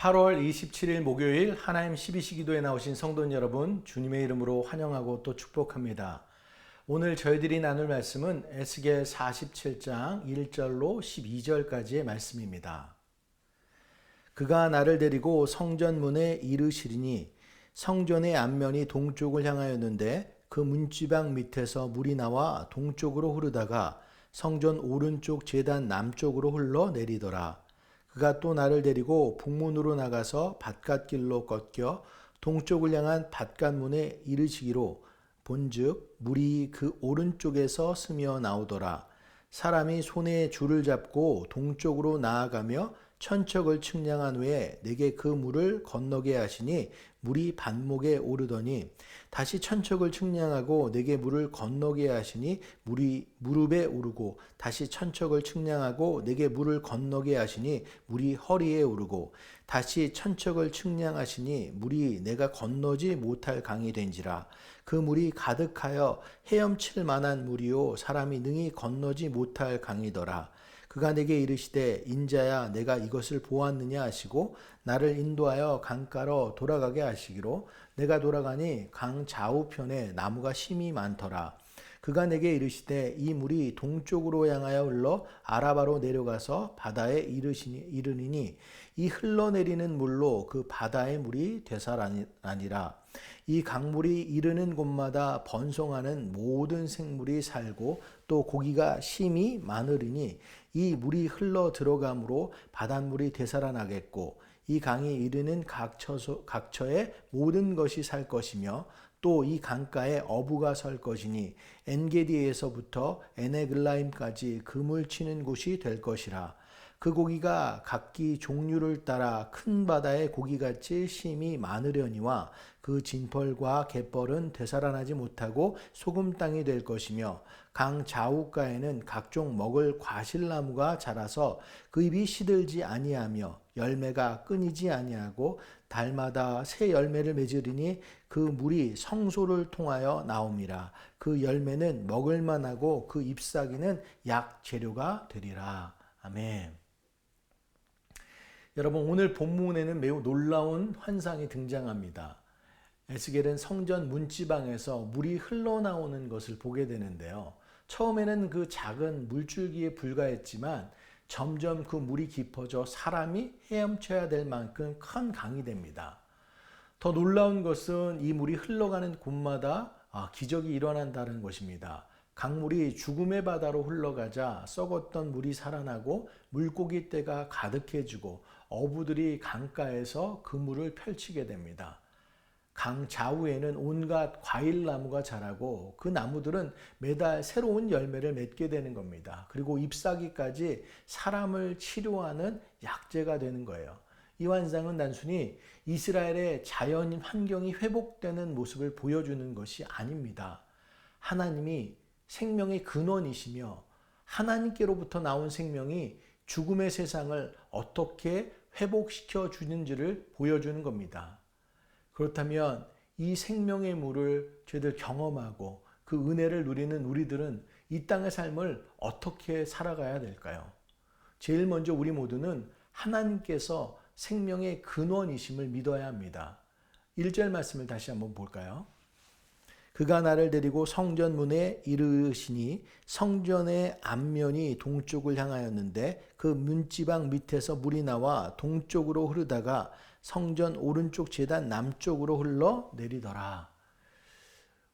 8월 27일 목요일 하나님 12시 기도에 나오신 성도 여러분, 주님의 이름으로 환영하고 또 축복합니다. 오늘 저희들이 나눌 말씀은 에스겔 47장 1절로 12절까지의 말씀입니다. 그가 나를 데리고 성전 문에 이르시리니 성전의 앞면이 동쪽을 향하였는데 그 문지방 밑에서 물이 나와 동쪽으로 흐르다가 성전 오른쪽 제단 남쪽으로 흘러 내리더라. 그가 또 나를 데리고 북문으로 나가서 바깥길로 꺾여 동쪽을 향한 바깥문에 이르시기로 본즉 물이 그 오른쪽에서 스며 나오더라. 사람이 손에 줄을 잡고 동쪽으로 나아가며 천척을 측량한 후에 내게 그 물을 건너게 하시니 물이 반목에 오르더니 다시 천척을 측량하고 내게 물을 건너게 하시니 물이 무릎에 오르고 다시 천척을 측량하고 내게 물을 건너게 하시니 물이 허리에 오르고 다시 천척을 측량하시니 물이 내가 건너지 못할 강이 된지라. 그 물이 가득하여 헤엄칠 만한 물이요 사람이 능히 건너지 못할 강이더라. 그가 내게 이르시되 인자야 내가 이것을 보았느냐 하시고 나를 인도하여 강가로 돌아가게 하시기로 내가 돌아가니 강 좌우편에 나무가 심이 많더라. 그가 내게 이르시되 이 물이 동쪽으로 향하여 흘러 아라바로 내려가서 바다에 이르니니 이 흘러내리는 물로 그 바다의 물이 되살아나니라. 이 강물이 이르는 곳마다 번성하는 모든 생물이 살고 또 고기가 심이 많으리니 이 물이 흘러 들어감으로 바닷물이 되살아나겠고 이 강이 이르는 각 처에 모든 것이 살 것이며 또 이 강가에 어부가 설 것이니 엔게디에서부터 에네글라임까지 그물 치는 곳이 될 것이라. 그 고기가 각기 종류를 따라 큰 바다의 고기같이 심이 많으려니와 그 진펄과 갯벌은 되살아나지 못하고 소금 땅이 될 것이며 강 좌우가에는 각종 먹을 과실나무가 자라서 그 잎이 시들지 아니하며 열매가 끊이지 아니하고 달마다 새 열매를 맺으리니 그 물이 성소를 통하여 나옴이라. 그 열매는 먹을 만하고 그 잎사귀는 약 재료가 되리라. 아멘. 여러분, 오늘 본문에는 매우 놀라운 환상이 등장합니다. 에스겔은 성전 문지방에서 물이 흘러나오는 것을 보게 되는데요. 처음에는 그 작은 물줄기에 불과했지만 점점 그 물이 깊어져 사람이 헤엄쳐야 될 만큼 큰 강이 됩니다. 더 놀라운 것은 이 물이 흘러가는 곳마다 기적이 일어난다는 것입니다. 강물이 죽음의 바다로 흘러가자 썩었던 물이 살아나고 물고기 떼가 가득해지고 어부들이 강가에서 그 물을 펼치게 됩니다. 강 좌우에는 온갖 과일나무가 자라고 그 나무들은 매달 새로운 열매를 맺게 되는 겁니다. 그리고 잎사귀까지 사람을 치료하는 약재가 되는 거예요. 이 환상은 단순히 이스라엘의 자연 환경이 회복되는 모습을 보여주는 것이 아닙니다. 하나님이 생명의 근원이시며 하나님께로부터 나온 생명이 죽음의 세상을 어떻게 회복시켜 주는지를 보여주는 겁니다. 그렇다면 이 생명의 물을 저희들 경험하고 그 은혜를 누리는 우리들은 이 땅의 삶을 어떻게 살아가야 될까요? 제일 먼저 우리 모두는 하나님께서 생명의 근원이심을 믿어야 합니다. 1절 말씀을 다시 한번 볼까요? 그가 나를 데리고 성전 문에 이르시니 성전의 앞면이 동쪽을 향하였는데 그 문지방 밑에서 물이 나와 동쪽으로 흐르다가 성전 오른쪽 제단 남쪽으로 흘러 내리더라.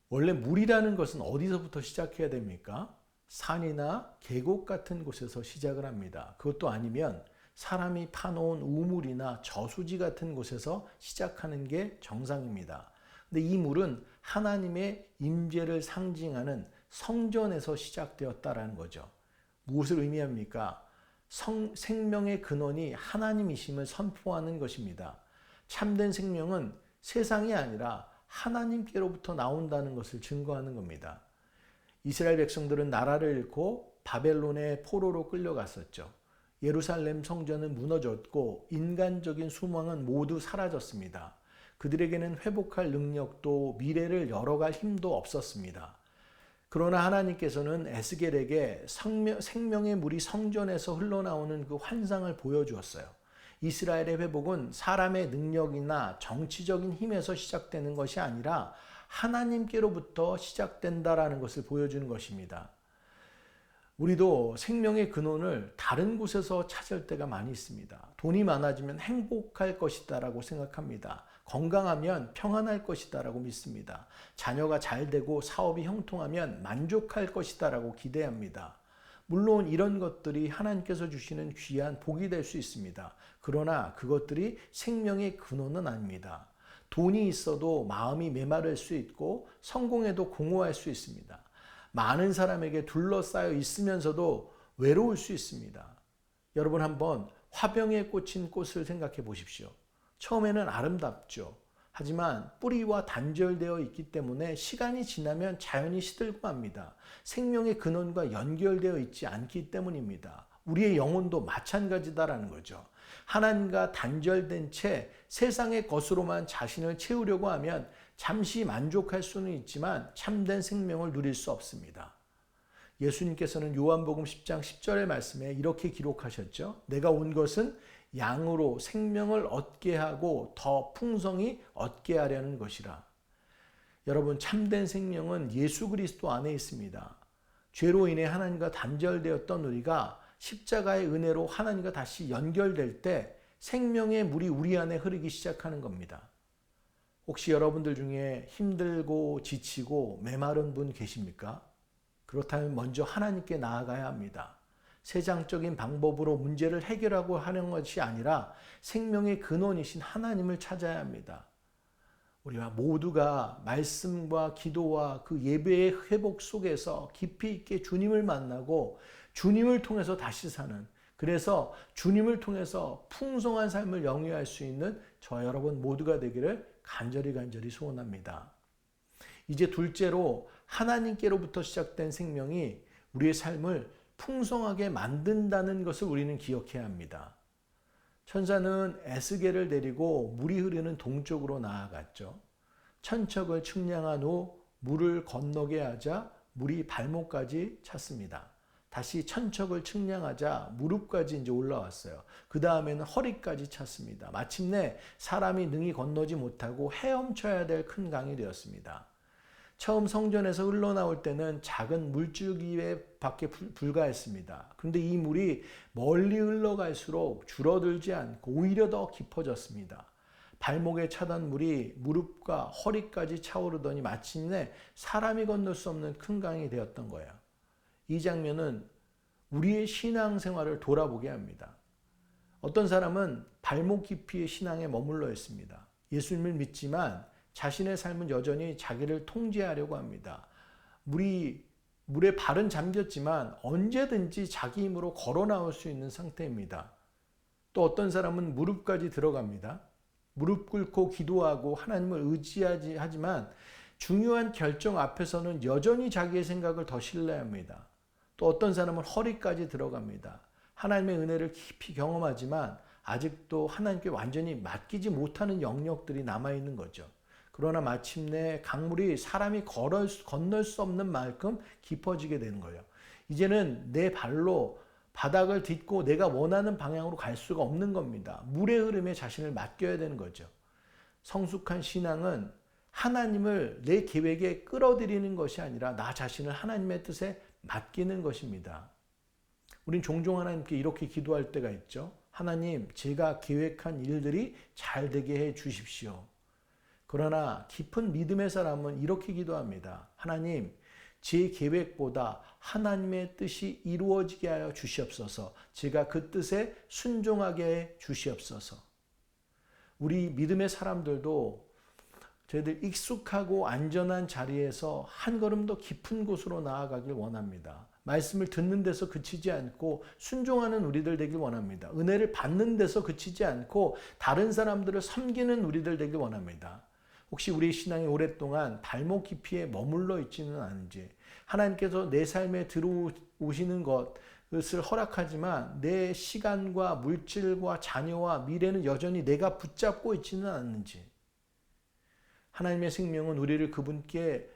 원래 물이라는 것은 어디서부터 시작해야 됩니까? 산이나 계곡 같은 곳에서 시작을 합니다. 그것도 아니면 사람이 파놓은 우물이나 저수지 같은 곳에서 시작하는 게 정상입니다. 근데 이 물은 하나님의 임재를 상징하는 성전에서 시작되었다라는 거죠. 무엇을 의미합니까? 생명의 근원이 하나님이심을 선포하는 것입니다. 참된 생명은 세상이 아니라 하나님께로부터 나온다는 것을 증거하는 겁니다. 이스라엘 백성들은 나라를 잃고 바벨론의 포로로 끌려갔었죠. 예루살렘 성전은 무너졌고 인간적인 소망은 모두 사라졌습니다. 그들에게는 회복할 능력도 미래를 열어갈 힘도 없었습니다. 그러나 하나님께서는 에스겔에게 생명의 물이 성전에서 흘러나오는 그 환상을 보여주었어요. 이스라엘의 회복은 사람의 능력이나 정치적인 힘에서 시작되는 것이 아니라 하나님께로부터 시작된다라는 것을 보여주는 것입니다. 우리도 생명의 근원을 다른 곳에서 찾을 때가 많이 있습니다. 돈이 많아지면 행복할 것이다라고 생각합니다. 건강하면 평안할 것이다라고 믿습니다. 자녀가 잘 되고 사업이 형통하면 만족할 것이다라고 기대합니다. 물론 이런 것들이 하나님께서 주시는 귀한 복이 될 수 있습니다. 그러나 그것들이 생명의 근원은 아닙니다. 돈이 있어도 마음이 메마를 수 있고 성공해도 공허할 수 있습니다. 많은 사람에게 둘러싸여 있으면서도 외로울 수 있습니다. 여러분 한번 화병에 꽂힌 꽃을 생각해 보십시오. 처음에는 아름답죠. 하지만 뿌리와 단절되어 있기 때문에 시간이 지나면 자연히 시들고 맙니다. 생명의 근원과 연결되어 있지 않기 때문입니다. 우리의 영혼도 마찬가지다라는 거죠. 하나님과 단절된 채 세상의 것으로만 자신을 채우려고 하면 잠시 만족할 수는 있지만 참된 생명을 누릴 수 없습니다. 예수님께서는 요한복음 10장 10절의 말씀에 이렇게 기록하셨죠. 내가 온 것은 양으로 생명을 얻게 하고 더 풍성히 얻게 하려는 것이라. 여러분, 참된 생명은 예수 그리스도 안에 있습니다. 죄로 인해 하나님과 단절되었던 우리가 십자가의 은혜로 하나님과 다시 연결될 때 생명의 물이 우리 안에 흐르기 시작하는 겁니다. 혹시 여러분들 중에 힘들고 지치고 메마른 분 계십니까? 그렇다면 먼저 하나님께 나아가야 합니다. 세상적인 방법으로 문제를 해결하고 하는 것이 아니라 생명의 근원이신 하나님을 찾아야 합니다. 우리가 모두가 말씀과 기도와 그 예배의 회복 속에서 깊이 있게 주님을 만나고 주님을 통해서 다시 사는, 그래서 주님을 통해서 풍성한 삶을 영위할 수 있는 저 여러분 모두가 되기를 간절히 소원합니다. 이제 둘째로 하나님께로부터 시작된 생명이 우리의 삶을 풍성하게 만든다는 것을 우리는 기억해야 합니다. 천사는 에스겔을 데리고 물이 흐르는 동쪽으로 나아갔죠. 천척을 측량한 후 물을 건너게 하자 물이 발목까지 찼습니다. 다시 천척을 측량하자 무릎까지 이제 올라왔어요. 그 다음에는 허리까지 찼습니다. 마침내 사람이 능히 건너지 못하고 헤엄쳐야 될 큰 강이 되었습니다. 처음 성전에서 흘러나올 때는 작은 물줄기에 밖에 불과했습니다. 그런데 이 물이 멀리 흘러갈수록 줄어들지 않고 오히려 더 깊어졌습니다. 발목에 차던 물이 무릎과 허리까지 차오르더니 마침내 사람이 건널 수 없는 큰 강이 되었던 거예요. 이 장면은 우리의 신앙생활을 돌아보게 합니다. 어떤 사람은 발목 깊이의 신앙에 머물러 있습니다. 예수님을 믿지만 자신의 삶은 여전히 자기를 통제하려고 합니다. 물에 발은 잠겼지만 언제든지 자기 힘으로 걸어 나올 수 있는 상태입니다. 또 어떤 사람은 무릎까지 들어갑니다. 무릎 꿇고 기도하고 하나님을 의지하지만 중요한 결정 앞에서는 여전히 자기의 생각을 더 신뢰합니다. 또 어떤 사람은 허리까지 들어갑니다. 하나님의 은혜를 깊이 경험하지만 아직도 하나님께 완전히 맡기지 못하는 영역들이 남아있는 거죠. 그러나 마침내 강물이 사람이 건널 수 없는 만큼 깊어지게 되는 거예요. 이제는 내 발로 바닥을 딛고 내가 원하는 방향으로 갈 수가 없는 겁니다. 물의 흐름에 자신을 맡겨야 되는 거죠. 성숙한 신앙은 하나님을 내 계획에 끌어들이는 것이 아니라 나 자신을 하나님의 뜻에 맡기는 것입니다. 우린 종종 하나님께 이렇게 기도할 때가 있죠. 하나님, 제가 계획한 일들이 잘 되게 해 주십시오. 그러나 깊은 믿음의 사람은 이렇게 기도합니다. 하나님, 제 계획보다 하나님의 뜻이 이루어지게 하여 주시옵소서. 제가 그 뜻에 순종하게 해 주시옵소서. 우리 믿음의 사람들도 저희들 익숙하고 안전한 자리에서 한 걸음 더 깊은 곳으로 나아가길 원합니다. 말씀을 듣는 데서 그치지 않고 순종하는 우리들 되길 원합니다. 은혜를 받는 데서 그치지 않고 다른 사람들을 섬기는 우리들 되길 원합니다. 혹시 우리 신앙이 오랫동안 발목 깊이에 머물러 있지는 않은지, 하나님께서 내 삶에 들어오시는 것을 허락하지만 내 시간과 물질과 자녀와 미래는 여전히 내가 붙잡고 있지는 않는지, 하나님의 생명은 우리를 그분께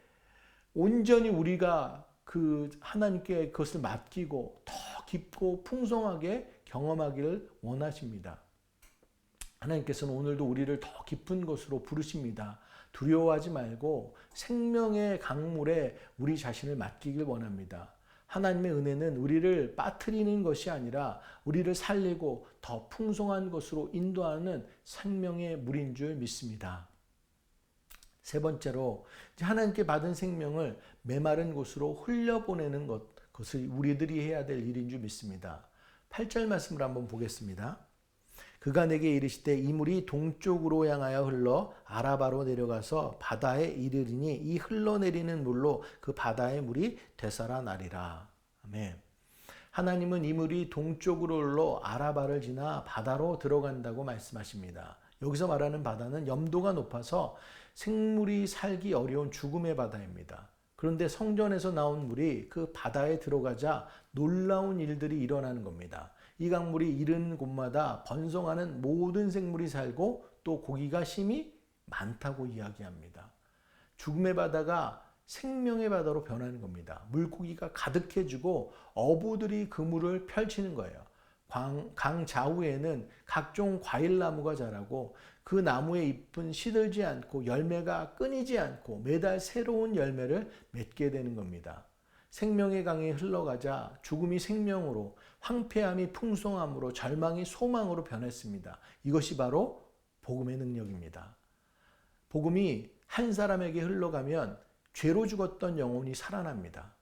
온전히 우리가 그 하나님께 그것을 맡기고 더 깊고 풍성하게 경험하기를 원하십니다. 하나님께서는 오늘도 우리를 더 깊은 곳으로 부르십니다. 두려워하지 말고 생명의 강물에 우리 자신을 맡기길 원합니다. 하나님의 은혜는 우리를 빠뜨리는 것이 아니라 우리를 살리고 더 풍성한 것으로 인도하는 생명의 물인 줄 믿습니다. 세 번째로 하나님께 받은 생명을 메마른 곳으로 흘려보내는 것을 우리들이 해야 될 일인 줄 믿습니다. 8절 말씀을 한번 보겠습니다. 그가 내게 이르시되 이 물이 동쪽으로 향하여 흘러 아라바로 내려가서 바다에 이르리니 이 흘러내리는 물로 그 바다의 물이 되살아나리라. 아멘. 하나님은 이 물이 동쪽으로 흘러 아라바를 지나 바다로 들어간다고 말씀하십니다. 여기서 말하는 바다는 염도가 높아서 생물이 살기 어려운 죽음의 바다입니다. 그런데 성전에서 나온 물이 그 바다에 들어가자 놀라운 일들이 일어나는 겁니다. 이 강물이 이르는 곳마다 번성하는 모든 생물이 살고 또 고기가 심히 많다고 이야기합니다. 죽음의 바다가 생명의 바다로 변하는 겁니다. 물고기가 가득해지고 어부들이 그 물을 펼치는 거예요. 강 좌우에는 각종 과일나무가 자라고 그 나무의 잎은 시들지 않고 열매가 끊이지 않고 매달 새로운 열매를 맺게 되는 겁니다. 생명의 강이 흘러가자 죽음이 생명으로, 황폐함이 풍성함으로, 절망이 소망으로 변했습니다. 이것이 바로 복음의 능력입니다. 복음이 한 사람에게 흘러가면 죄로 죽었던 영혼이 살아납니다.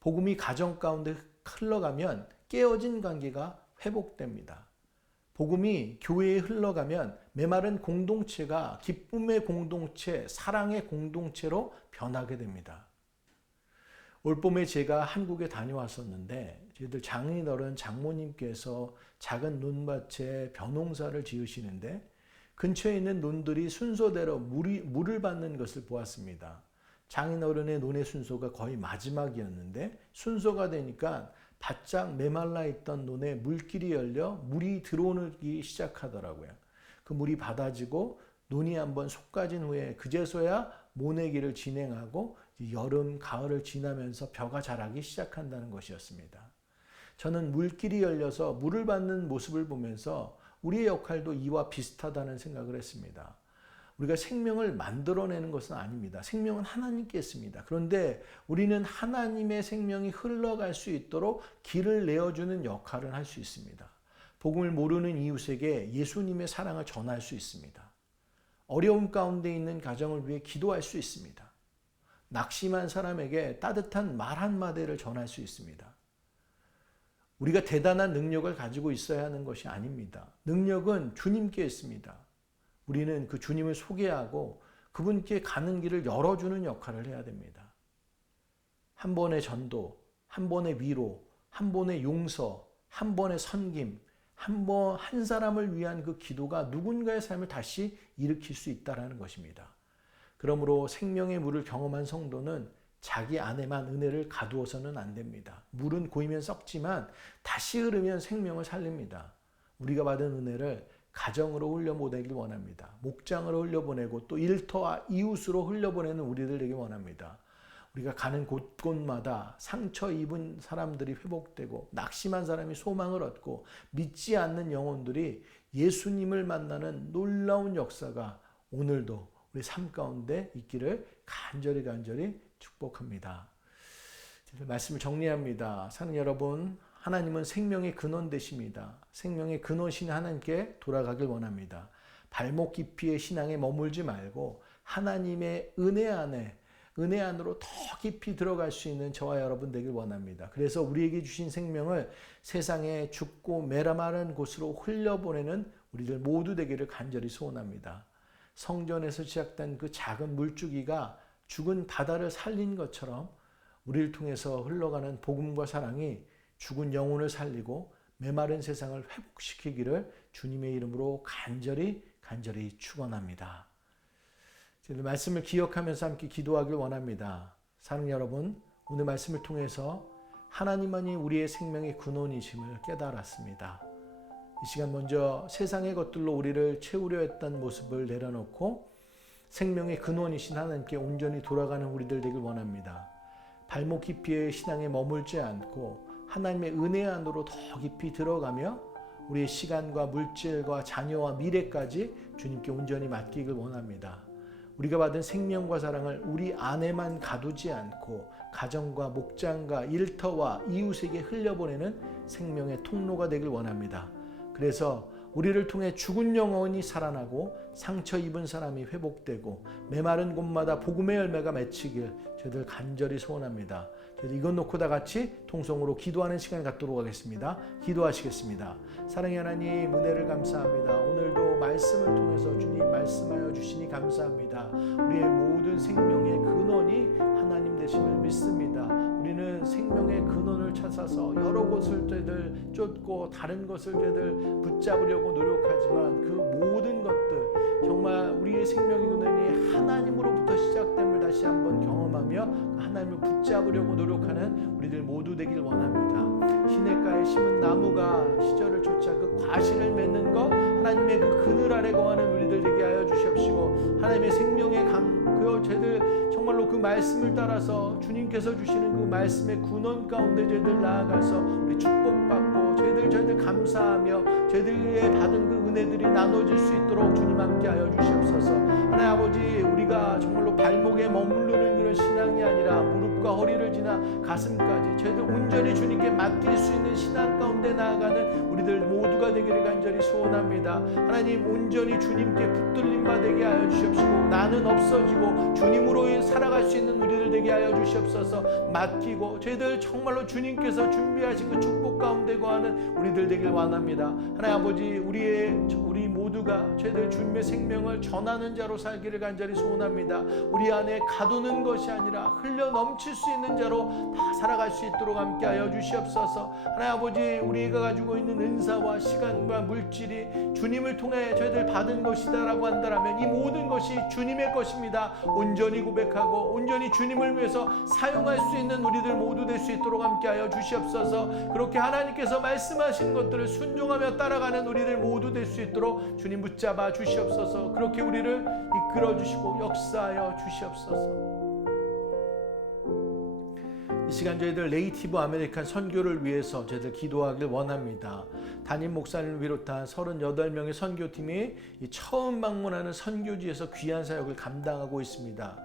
복음이 가정 가운데 흘러가면 깨어진 관계가 회복됩니다. 복음이 교회에 흘러가면 메마른 공동체가 기쁨의 공동체, 사랑의 공동체로 변하게 됩니다. 올봄에 제가 한국에 다녀왔었는데 저희들 장인어른 장모님께서 작은 논밭에 벼농사를 지으시는데 근처에 있는 논들이 순서대로 물을 받는 것을 보았습니다. 장인어른의 논의 순서가 거의 마지막이었는데 순서가 되니까 바짝 메말라 있던 논에 물길이 열려 물이 들어오기 시작하더라고요. 그 물이 받아지고 논이 한번 솎아진 후에 그제서야 모내기를 진행하고 여름, 가을을 지나면서 벼가 자라기 시작한다는 것이었습니다. 저는 물길이 열려서 물을 받는 모습을 보면서 우리의 역할도 이와 비슷하다는 생각을 했습니다. 우리가 생명을 만들어내는 것은 아닙니다. 생명은 하나님께 있습니다. 그런데 우리는 하나님의 생명이 흘러갈 수 있도록 길을 내어주는 역할을 할 수 있습니다. 복음을 모르는 이웃에게 예수님의 사랑을 전할 수 있습니다. 어려움 가운데 있는 가정을 위해 기도할 수 있습니다. 낙심한 사람에게 따뜻한 말 한마디를 전할 수 있습니다. 우리가 대단한 능력을 가지고 있어야 하는 것이 아닙니다. 능력은 주님께 있습니다. 우리는 그 주님을 소개하고 그분께 가는 길을 열어주는 역할을 해야 됩니다. 한 번의 전도, 한 번의 위로, 한 번의 용서, 한 번의 섬김, 한 사람을 위한 그 기도가 누군가의 삶을 다시 일으킬 수 있다는 것입니다. 그러므로 생명의 물을 경험한 성도는 자기 안에만 은혜를 가두어서는 안 됩니다. 물은 고이면 썩지만 다시 흐르면 생명을 살립니다. 우리가 받은 은혜를 가정으로 흘려보내길 원합니다. 목장으로 흘려보내고 또 일터와 이웃으로 흘려보내는 우리들 되길 원합니다. 우리가 가는 곳곳마다 상처 입은 사람들이 회복되고 낙심한 사람이 소망을 얻고 믿지 않는 영혼들이 예수님을 만나는 놀라운 역사가 오늘도 우리 삶 가운데 있기를 간절히 축복합니다. 말씀을 정리합니다. 사랑하는 여러분, 하나님은 생명의 근원 되십니다. 생명의 근원이신 하나님께 돌아가길 원합니다. 발목 깊이의 신앙에 머물지 말고 하나님의 은혜 안으로 더 깊이 들어갈 수 있는 저와 여러분 되길 원합니다. 그래서 우리에게 주신 생명을 세상에 죽고 메마른 곳으로 흘려보내는 우리들 모두 되기를 간절히 소원합니다. 성전에서 시작된 그 작은 물주기가 죽은 바다를 살린 것처럼 우리를 통해서 흘러가는 복음과 사랑이 죽은 영혼을 살리고 메마른 세상을 회복시키기를 주님의 이름으로 간절히 축원합니다. 말씀을 기억하면서 함께 기도하길 원합니다. 사랑하는 여러분, 오늘 말씀을 통해서 하나님만이 우리의 생명의 근원이심을 깨달았습니다. 이 시간 먼저 세상의 것들로 우리를 채우려 했던 모습을 내려놓고 생명의 근원이신 하나님께 온전히 돌아가는 우리들 되길 원합니다. 발목 깊이의 신앙에 머물지 않고 하나님의 은혜 안으로 더 깊이 들어가며 우리의 시간과 물질과 자녀와 미래까지 주님께 온전히 맡기길 원합니다. 우리가 받은 생명과 사랑을 우리 안에만 가두지 않고 가정과 목장과 일터와 이웃에게 흘려보내는 생명의 통로가 되길 원합니다. 그래서 우리를 통해 죽은 영혼이 살아나고 상처 입은 사람이 회복되고 메마른 곳마다 복음의 열매가 맺히길 저희들 간절히 소원합니다. 저희들 이것 놓고 다 같이 통성으로 기도하는 시간 갖도록 하겠습니다. 기도하시겠습니다. 사랑의 하나님, 은혜를 감사합니다. 오늘도 말씀을 통해서 주님 말씀하여 주시니 감사합니다. 우리의 모든 생명의 근원이 하나님 되심을 믿습니다. 우리는 생명의 근원을 찾아서 여러 곳을 저희들 쫓고 다른 것을 저희들 붙잡으려고 노력하지만 그 모든 것들 정말 우리의 생명의 근원이 하나님으로부터 시작됨을 다시 한번 경험하며 하나님을 붙잡으려고 노력하는 우리들 모두 되길 원합니다. 시냇가에 심은 나무가 시절을 쫓아 그 과실을 맺는 것, 하나님의 그 그늘 아래 거하는 우리들 되게 하여 주시옵시고, 하나님의 생명의 그 저희들 정말로 그 말씀을 따라서 주님께서 주시는 그 말씀의 군원 가운데 저희들 나아가서 우리 축복받고 저희들 감사하며 저희들의 받은 그 은혜들이 나눠질 수 있도록 주님 함께 하여 주시옵소서. 하나님 아버지, 우리가 정말로 발목에 머무르는 그런 신앙이 아니라 무릎과 허리를 지나 가슴까지 저희들 온전히 주님께 맡길 수 있는 신앙 가운데 나아가는 우리들 모두가 되기를 간절히 소원합니다. 하나님, 온전히 주님께 붙들림 바 되게 하여 주시옵시고, 나는 없어지고 주님으로 살아갈 수 있는 우리들 되게 하여 주시옵소서. 맡기고 저희들 정말로 주님께서 준비하신 그 축복 가운데 거하는 우리들 되길 원합니다. 하나님 아버지, 우리 모두가 저희들 주님의 생명을 전하는 자로 살기를 간절히 소원합니다. 우리 안에 가두는 것이 아니라 흘려 넘칠 수 있는 자로 다 살아갈 수 있도록 함께 하여 주시옵소서. 하나님 아버지, 우리가 가지고 있는 은사와 시간과 물질이 주님을 통해 저희들 받은 것이다 라고 한다면 이 모든 것이 주님의 것입니다. 온전히 고백하고 온전히 주님을 위해서 사용할 수 있는 우리들 모두 될 수 있도록 함께 하여 주시옵소서. 그렇게 하나님께서 말씀하신 것들을 순종하며 따라가는 우리들 모두 될 수 있도록 주님 붙잡아 주시옵소서. 그렇게 우리를 이끌어 주시고 역사하여 주시옵소서. 이 시간 저희들 네이티브 아메리칸 선교를 위해서 저희들 기도하길 원합니다. 담임 목사님을 비롯한 38명의 선교팀이 처음 방문하는 선교지에서 귀한 사역을 감당하고 있습니다.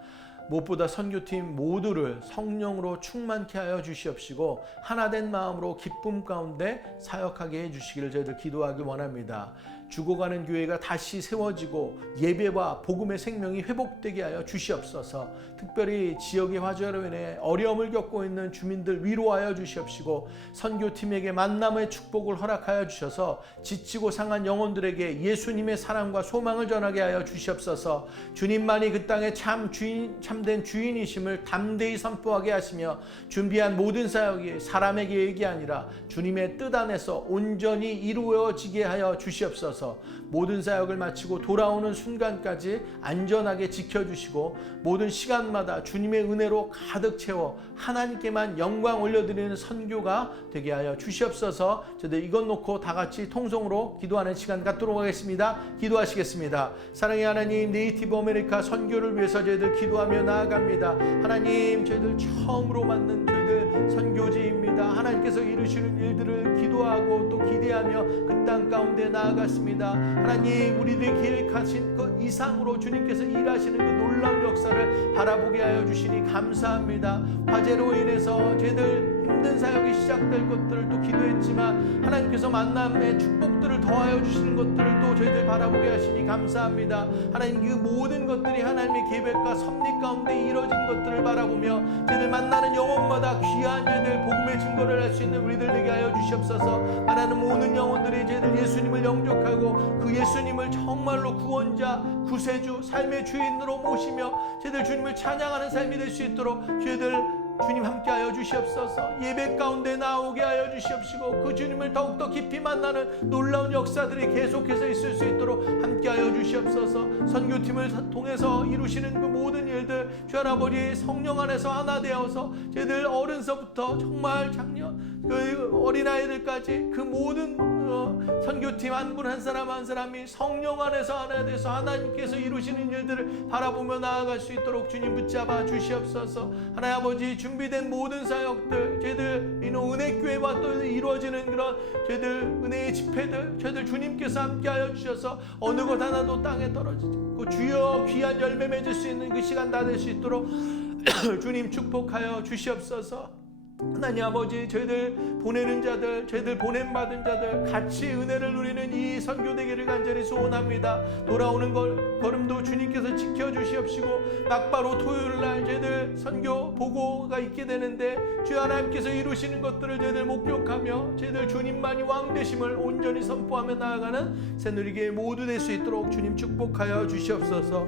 무엇보다 선교팀 모두를 성령으로 충만케 하여 주시옵시고 하나된 마음으로 기쁨 가운데 사역하게 해주시기를 저희들 기도하길 원합니다. 죽어가는 교회가 다시 세워지고 예배와 복음의 생명이 회복되게 하여 주시옵소서. 특별히 지역의 화재로 인해 어려움을 겪고 있는 주민들 위로하여 주시옵시고, 선교팀에게 만남의 축복을 허락하여 주셔서 지치고 상한 영혼들에게 예수님의 사랑과 소망을 전하게 하여 주시옵소서. 주님만이 그 땅의 참된 주인이심을 담대히 선포하게 하시며, 준비한 모든 사역이 사람의 계획이 아니라 주님의 뜻 안에서 온전히 이루어지게 하여 주시옵소서. 모든 사역을 마치고 돌아오는 순간까지 안전하게 지켜주시고, 모든 시간마다 주님의 은혜로 가득 채워 하나님께만 영광 올려드리는 선교가 되게 하여 주시옵소서. 저희들 이것 놓고 다 같이 통성으로 기도하는 시간 갖도록 하겠습니다. 기도하시겠습니다. 사랑의 하나님, 네이티브 아메리카 선교를 위해서 저희들 기도하며 나아갑니다. 하나님, 저희들 처음으로 만난 저희들 선교지입니다. 하나님께서 이루시는 일들을 기도하고 또 기대하며 그 땅 가운데 나아갔습니다. 하나님, 우리들이 계획하신 것 이상으로 주님께서 일하시는 그 놀라운 역사를 바라보게 하여 주시니 감사합니다. 화재로 인해서 저희들 힘든 사역이 시작될 것들을 또 기도했지만 하나님께서 만남의 축복들을 더하여 주시는 것들을 또 저희들 바라보게 하시니 감사합니다. 하나님, 그 모든 것들이 하나님의 계획과 섭리 가운데 이루어진 것들을 바라보며 저희들 만나는 영혼마다 귀한 저희들 복음의 증거를 할 수 있는 우리들 되게 하여 주시옵소서. 만나는 모든 영혼들이 저희들 예수님을 영접하고 그 예수님을 정말로 구원자, 구세주, 삶의 주인으로 모시며 저희들 주님을 찬양하는 삶이 될 수 있도록 저희들 주님 함께하여 주시옵소서. 예배 가운데 나오게 하여 주시옵시고, 그 주님을 더욱더 깊이 만나는 놀라운 역사들이 계속해서 있을 수 있도록 함께하여 주시옵소서. 선교팀을 통해서 이루시는 그 모든 일들 주 아버지 성령 안에서 하나 되어서 저희들 어른서부터 정말 작년 그 어린아이들까지 그 모든 선교팀 한 분 한 사람 한 사람이 성령 안에서 하나 돼서 하나님께서 이루시는 일들을 바라보며 나아갈 수 있도록 주님 붙잡아 주시옵소서. 하나님 아버지, 준비된 모든 사역들, 저희들 은혜교회와 또 이루어지는 그런 저희들 은혜의 집회들, 저희들 주님께서 함께하여 주셔서 어느 것 하나도 땅에 떨어지지 않고 주여 귀한 열매 맺을 수 있는 그 시간 다 될 수 있도록 주님 축복하여 주시옵소서. 하나님 아버지, 저희들 보내는 자들, 저희들 보냄받은 자들 같이 은혜를 누리는 이 선교되기를 간절히 소원합니다. 돌아오는 걸음도 주님께서 지켜주시옵시고 막바로 토요일날 저희들 선교 보고가 있게 되는데 주 하나님께서 이루시는 것들을 저희들 목격하며 저희들 주님만이 왕 되심을 온전히 선포하며 나아가는 새누리교회 모두 될 수 있도록 주님 축복하여 주시옵소서.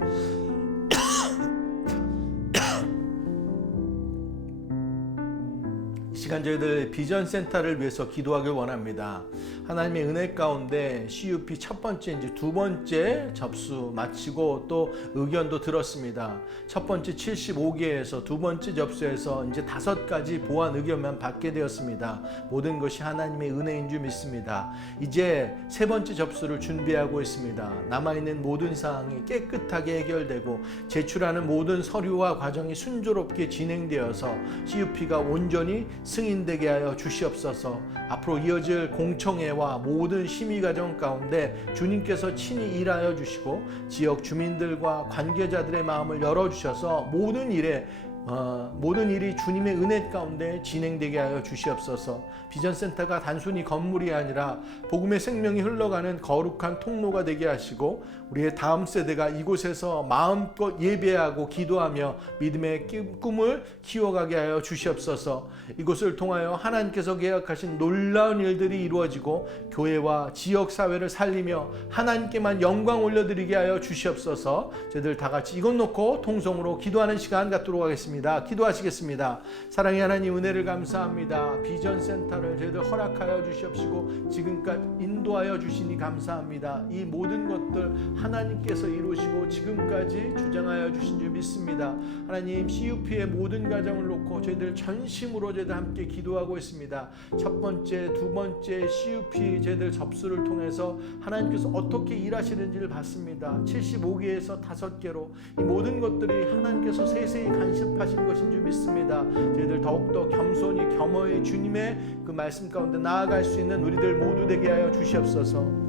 시간 저희들 비전센터를 위해서 기도하길 원합니다. 하나님의 은혜 가운데 CUP 첫 번째 이제 두 번째 접수 마치고 또 의견도 들었습니다. 첫 번째 75개에서 두 번째 접수에서 이제 5가지 보완 의견만 받게 되었습니다. 모든 것이 하나님의 은혜인 줄 믿습니다. 이제 세 번째 접수를 준비하고 있습니다. 남아있는 모든 사항이 깨끗하게 해결되고 제출하는 모든 서류와 과정이 순조롭게 진행되어서 CUP가 온전히 승인되게 하여 주시옵소서. 앞으로 이어질 공청회와 모든 심의 과정 가운데 주님께서 친히 일하여 주시고 지역 주민들과 관계자들의 마음을 열어주셔서 모든 일이 주님의 은혜 가운데 진행되게 하여 주시옵소서. 비전센터가 단순히 건물이 아니라 복음의 생명이 흘러가는 거룩한 통로가 되게 하시고 우리의 다음 세대가 이곳에서 마음껏 예배하고 기도하며 믿음의 꿈을 키워가게 하여 주시옵소서. 이곳을 통하여 하나님께서 계획하신 놀라운 일들이 이루어지고 교회와 지역사회를 살리며 하나님께만 영광 올려드리게 하여 주시옵소서. 저희들 다 같이 이것 놓고 통성으로 기도하는 시간 갖도록 하겠습니다. 기도하시겠습니다. 사랑의 하나님, 은혜를 감사합니다. 비전센터를 저희들 허락하여 주시옵시고 지금까지 인도하여 주시니 감사합니다. 이 모든 것들 하나님께서 이루시고 지금까지 주장하여 주신 줄 믿습니다. 하나님, CUP의 모든 과정을 놓고 저희들 전심으로 저희들 함께 기도하고 있습니다. 첫 번째, 두 번째 CUP 저희들 접수를 통해서 하나님께서 어떻게 일하시는지를 봤습니다. 75개에서 5개로 이 모든 것들이 하나님께서 세세히 간섭하신 것인 줄 믿습니다. 저희들 더욱더 겸손히 겸허히 주님의 그 말씀 가운데 나아갈 수 있는 우리들 모두 되게 하여 주시옵소서.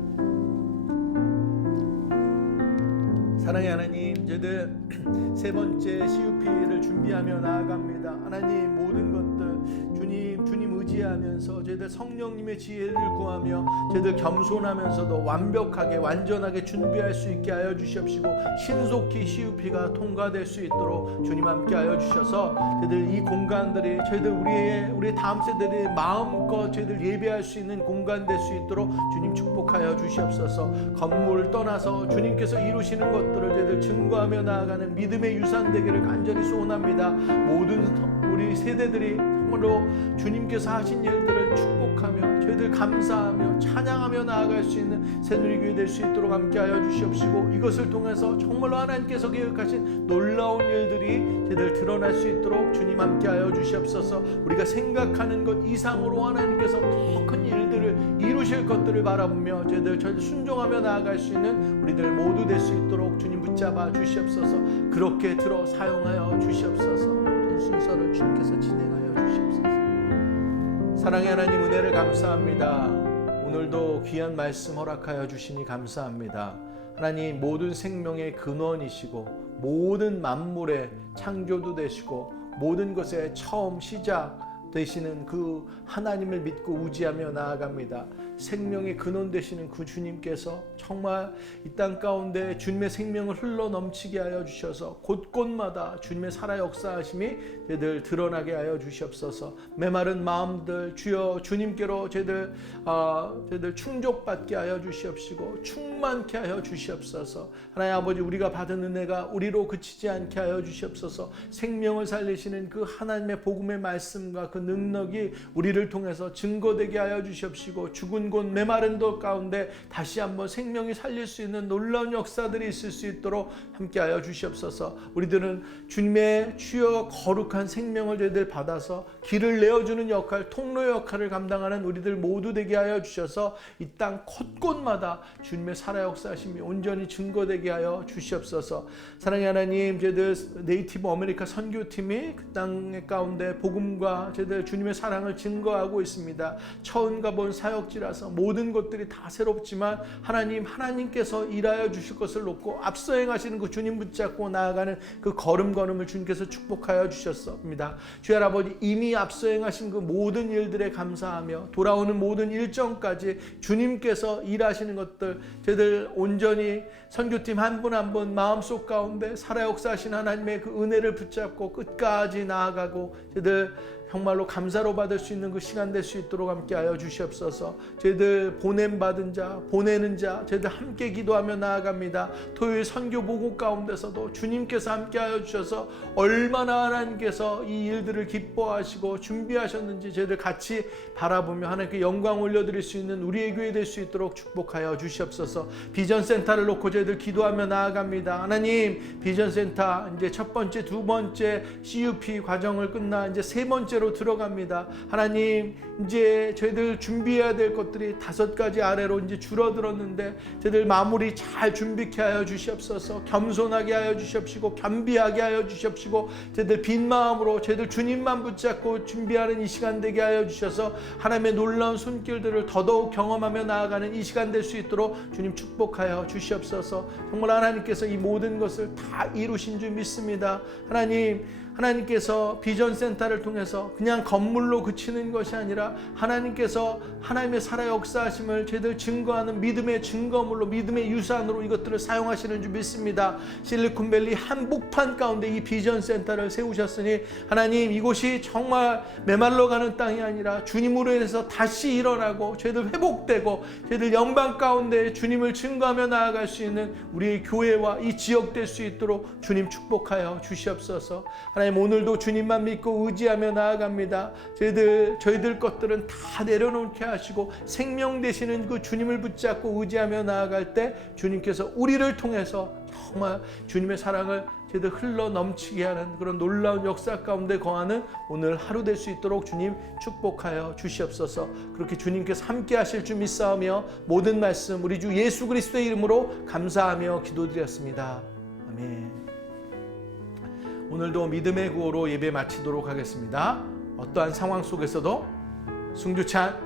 사랑의 하나님, 저희들 세 번째 CUP를 준비하며 나아갑니다. 하나님, 모든 것들 주님 의지하면서 저희들 성령님의 지혜를 구하며 저희들 겸손하면서도 완벽하게 완전하게 준비할 수 있게 하여 주시옵시고 신속히 CUP가 통과될 수 있도록 주님 함께 하여 주셔서 저희들 이 공간들이 저희들 우리의 다음 세대들이 마음껏 저희들 예배할 수 있는 공간 될 수 있도록 주님 축복하여 주시옵소서. 건물을 떠나서 주님께서 이루시는 것들을 저희들 증거하며 나아가는 믿음의 유산 되기를 간절히 소원합니다. 모든 우리 세대들이 정말로 주님께서 하신 일들을 축복하며 저희들 감사하며 찬양하며 나아갈 수 있는 새누리교회 될 수 있도록 함께하여 주시옵시고 이것을 통해서 정말로 하나님께서 계획하신 놀라운 일들이 저희들 드러날 수 있도록 주님 함께하여 주시옵소서. 우리가 생각하는 것 이상으로 하나님께서 더 큰 일들을 이루실 것들을 바라보며 저희들 순종하며 나아갈 수 있는 우리들 모두 될 수 있도록 주님 붙잡아 주시옵소서. 그렇게 들어 사용하여 주시옵소서. 모든 순서를 주님께서 진행하여 주시옵소서. 사랑의 하나님, 은혜를 감사합니다. 오늘도 귀한 말씀 허락하여 주시니 감사합니다. 하나님, 모든 생명의 근원이시고 모든 만물의 창조도 되시고 모든 것의 처음 시작 되시는 그 하나님을 믿고 의지하며 나아갑니다. 생명의 근원 되시는 그 주님께서 정말 이 땅 가운데 주님의 생명을 흘러 넘치게 하여 주셔서 곳곳마다 주님의 살아 역사하심이 저희들 드러나게 하여 주시옵소서. 메마른 마음들 주여 주님께로 저희들 충족받게 하여 주시옵시고 충만케 하여 주시옵소서. 하나님 아버지, 우리가 받은 은혜가 우리로 그치지 않게 하여 주시옵소서. 생명을 살리시는 그 하나님의 복음의 말씀과 그 능력이 우리를 통해서 증거되게 하여 주시옵시고, 죽은 곳 메마른 돌 가운데 다시 한번 생명이 살릴 수 있는 놀라운 역사들이 있을 수 있도록 함께하여 주시옵소서. 우리들은 주님의 주여 거룩한 생명을 저희들 받아서 길을 내어주는 역할, 통로 역할을 감당하는 우리들 모두 되게 하여 주셔서 이 땅 곳곳마다 주님의 살아 역사하심이 온전히 증거되게 하여 주시옵소서. 사랑의 하나님, 저희들 네이티브 아메리카 선교팀이 그 땅의 가운데 복음과 저희들 주님의 사랑을 증거하고 있습니다. 처음 가본 사역지라서 모든 것들이 다 새롭지만 하나님께서 일하여 주실 것을 놓고 앞서 행하시는 그 주님 붙잡고 나아가는 그 걸음걸음을 주님께서 축복하여 주셨습니다. 주의 아버지, 이미 앞서 행하신 그 모든 일들에 감사하며 돌아오는 모든 일정까지 주님께서 일하시는 것들 저희들 온전히 선교팀 한 분 한 분 마음속 가운데 살아 역사하신 하나님의 그 은혜를 붙잡고 끝까지 나아가고 저희들 정말로 감사로 받을 수 있는 그 시간 될 수 있도록 함께하여 주시옵소서. 저희들 보냄받은 자, 보내는 자, 저희들 함께 기도하며 나아갑니다. 토요일 선교 보고 가운데서도 주님께서 함께하여 주셔서 얼마나 하나님께서 이 일들을 기뻐하시고 준비하셨는지 저희들 같이 바라보며 하나님께 영광 올려드릴 수 있는 우리의 교회 될 수 있도록 축복하여 주시옵소서. 비전센터를 놓고 저희들 기도하며 나아갑니다. 하나님, 비전센터 이제 첫 번째, 두 번째 CUP 과정을 끝나 이제 세 번째로 들어갑니다. 하나님, 이제 저희들 준비해야 될 것들이 5가지 아래로 이제 줄어들었는데 저희들 마무리 잘 준비케 하여 주시옵소서. 겸손하게 하여 주시옵시고, 겸비하게 하여 주시옵시고, 저희들 빈 마음으로 저희들 주님만 붙잡고 준비하는 이 시간 되게 하여 주셔서 하나님의 놀라운 손길들을 더더욱 경험하며 나아가는 이 시간 될 수 있도록 주님 축복하여 주시옵소서. 정말 하나님께서 이 모든 것을 다 이루신 줄 믿습니다. 하나님께서 비전센터를 통해서 그냥 건물로 그치는 것이 아니라 하나님께서 하나님의 살아 역사하심을 제대로 증거하는 믿음의 증거물로, 믿음의 유산으로 이것들을 사용하시는 줄 믿습니다. 실리콘밸리 한복판 가운데 이 비전센터를 세우셨으니 하나님, 이곳이 정말 메말라가는 땅이 아니라 주님으로 인해서 다시 일어나고 저희들 회복되고 저희들 영광 가운데 주님을 증거하며 나아갈 수 있는 우리의 교회와 이 지역 될 수 있도록 주님 축복하여 주시옵소서. 하나님, 오늘도 주님만 믿고 의지하며 나아갑니다. 저희들 것들은 다 내려놓게 하시고 생명 되시는 그 주님을 붙잡고 의지하며 나아갈 때 주님께서 우리를 통해서 정말 주님의 사랑을 저희들 흘러 넘치게 하는 그런 놀라운 역사 가운데 거하는 오늘 하루 될 수 있도록 주님 축복하여 주시옵소서. 그렇게 주님께서 함께 하실 줄 믿사오며 모든 말씀 우리 주 예수 그리스도의 이름으로 감사하며 기도드렸습니다. 아멘. 오늘도 믿음의 구호로 예배 마치도록 하겠습니다. 어떠한 상황 속에서도 승주찬